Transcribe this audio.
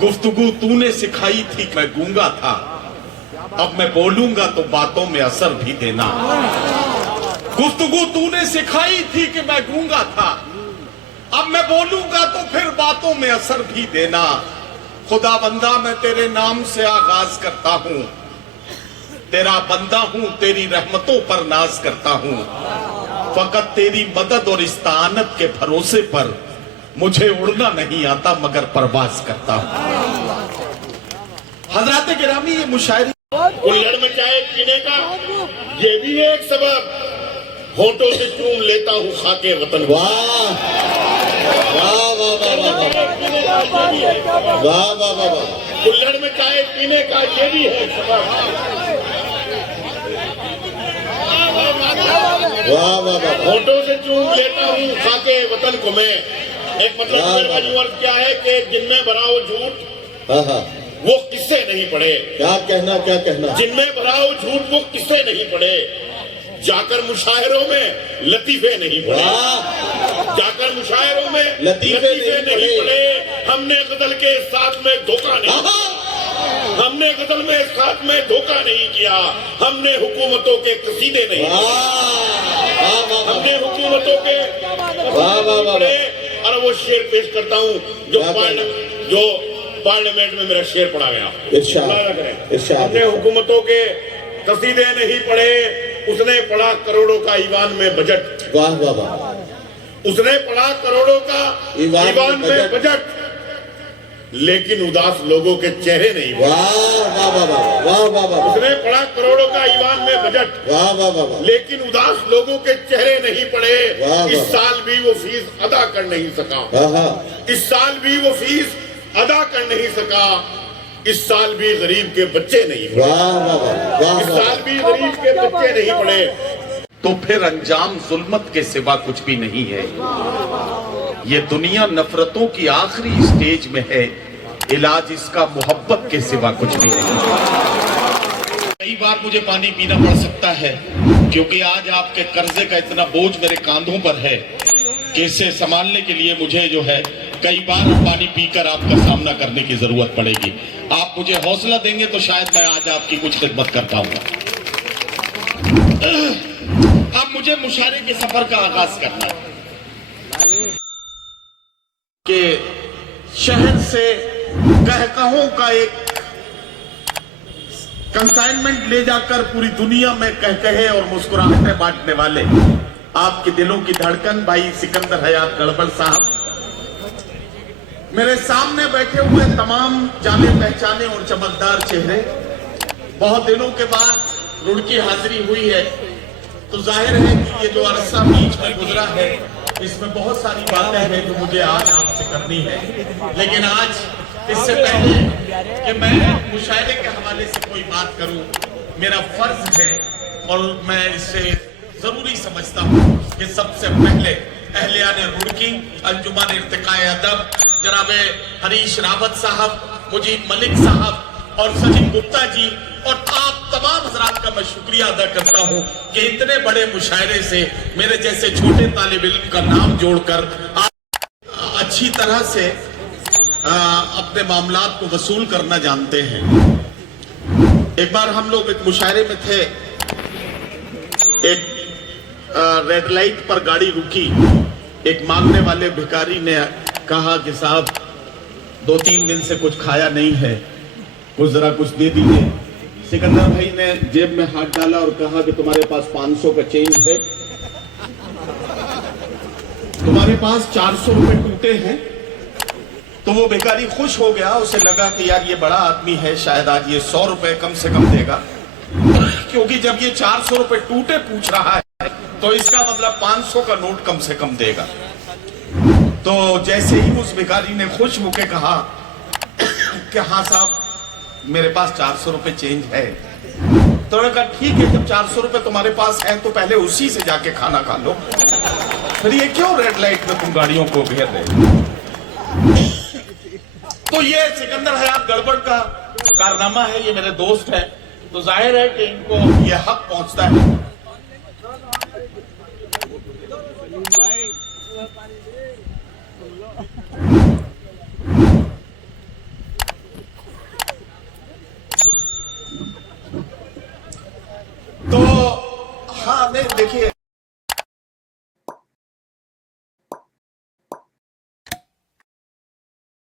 गुफ्तगू तूने सिखाई थी मैं गूंगा था, अब मैं बोलूंगा तो बातों में असर भी देना। गुफ्तगू तूने सिखाई थी कि मैं गूंगा था, अब मैं बोलूंगा तो फिर बातों में असर भी देना। खुदा बंदा मैं तेरे नाम से आगाज करता हूं, तेरा बंदा हूं, तेरी रहमतों पर नाज करता हूं। फकत तेरी मदद और इस्तानत के भरोसे पर मुझे उड़ना नहीं आता मगर परवाज करता हूं। हजरात गिरामी, ये मुशायरी कुल्हड़ में चाय पीने का ये भी एक सबब, होठों से चूम लेता हूँ खाके वतन। वाह वाह वाह वाह वाह वाह वाह। कुल्हड़ में चाय पीने का ये भी है सबब। वाह वाह वाह। होठों से चूम लेता हूँ खाके वतन को मैं। एक मतलब मेरे बाजू अर्ज क्या है कि जिनमें भरा हो झूठ हाँ हाँ, वो किस्से नहीं पढ़े। क्या कहना। जिनमें भरा हो झूठ वो किस्से नहीं पढ़े। जाकर मुशायरों में लतीफे नहीं पढ़े। जाकर मुशायरों में लतीफे नहीं पढ़े। हमने गजल के साथ में धोखा नहीं, हमने गजल में साथ में धोखा नहीं किया। हमने हुकूमतों के कसीदे नहीं, हमने हुकूमतों के पढ़े। और वो शेर पेश करता हूँ जो पार्लियामेंट में मेरा शेर पढ़ा गया। हमने हुकूमतों के कसीदे नहीं पढ़े, उसने पढ़ा करोड़ों का ईवान में बजट। वाह वाह वाह। उसने पढ़ा करोड़ों का ईवान में बजट, लेकिन उदास लोगों के चेहरे नहीं। वाह वाह वाह वाह वाह वाह। उसने पढ़ा करोड़ों का ईवान में बजट, वाह वाह वाह, लेकिन उदास लोगों के चेहरे नहीं पड़े। इस साल भी वो फीस अदा कर नहीं सका। इस साल भी वो फीस अदा कर नहीं सका। इस साल भी गरीब के बच्चे नहीं पढ़े। इस साल भी गरीब के बच्चे नहीं पढ़े। तो फिर अंजाम जुल्मत के सिवा कुछ भी नहीं है। ये दुनिया नफरतों की आखिरी स्टेज में है, इलाज इसका मोहब्बत के सिवा कुछ भी नहीं। कई बार मुझे पानी पीना पड़ सकता है क्योंकि आज आपके कर्जे का इतना बोझ मेरे कांधों पर है कि इसे संभालने के लिए मुझे जो है कई बार पानी पीकर आपका सामना करने की जरूरत पड़ेगी। आप मुझे हौसला देंगे तो शायद मैं आज आपकी कुछ खिदमत कर पाऊंगा। अब मुझे मुशायरे के सफर का आगाज करना है कि शहर से कहकहों का एक कंसाइनमेंट ले जाकर पूरी दुनिया में कहकहे और मुस्कुराहटें बांटने वाले आपके दिलों की धड़कन भाई सिकंदर हयात गड़बड़ साहब, मेरे सामने बैठे हुए तमाम जाने पहचाने और चमकदार चेहरे, बहुत दिनों के बाद रुड़की हाजिरी हुई है। तो जाहिर है कि ये जो अरसा बीच में गुजरा है इसमें बहुत सारी बातें हैं जो मुझे आज आपसे करनी है। लेकिन आज इससे पहले कि मैं मुशायरे के हवाले से कोई बात करूं, मेरा फर्ज है और मैं इसे जरूरी समझता हूं कि सबसे पहले अहलियाने रुड़की, अंजुमन इर्तिकाए अदब, जनाबे हरीश रावत साहब, मुजीब मलिक साहब और सलीम गुप्ता जी और आप तमाम हजरात का मैं शुक्रिया अदा करता हूं कि इतने बड़े मुशायरे से मेरे जैसे छोटे तालिब इल्म का नाम जोड़कर आप अच्छी तरह से अपने मामलात को वसूल करना जानते हैं। एक बार हम लोग एक मुशायरे में थे, एक रेड लाइट पर गाड़ी रुकी, एक मांगने वाले भिखारी ने कहा कि साहब 2-3 दिन से कुछ खाया नहीं है, कुछ जरा कुछ दे दीजिए। सिकंदर भाई ने जेब में हाथ डाला और कहा कि तुम्हारे पास 500 का चेंज है, तुम्हारे पास 400 रुपए टूटे हैं। तो वो भिखारी खुश हो गया, उसे लगा कि यार ये बड़ा आदमी है, शायद आज ये 100 रुपए कम से कम देगा, क्योंकि जब ये 400 रुपए टूटे पूछ रहा है तो इसका मतलब 500 का नोट कम से कम देगा। तो जैसे ही उस भिखारी ने खुश होकर कहा कि हाँ साहब मेरे पास 400 रुपए चेंज है, तो उन्होंने कहा ठीक है, जब 400 रुपए तुम्हारे पास है तो पहले उसी से जाके खाना खा लो, फिर ये क्यों रेड लाइट में तुम गाड़ियों को घेर रहे। तो ये सिकंदर हयात गड़बड़ का कारनामा है, ये मेरे दोस्त हैं, तो जाहिर है कि इनको ये हक पहुंचता है। नहीं देखिए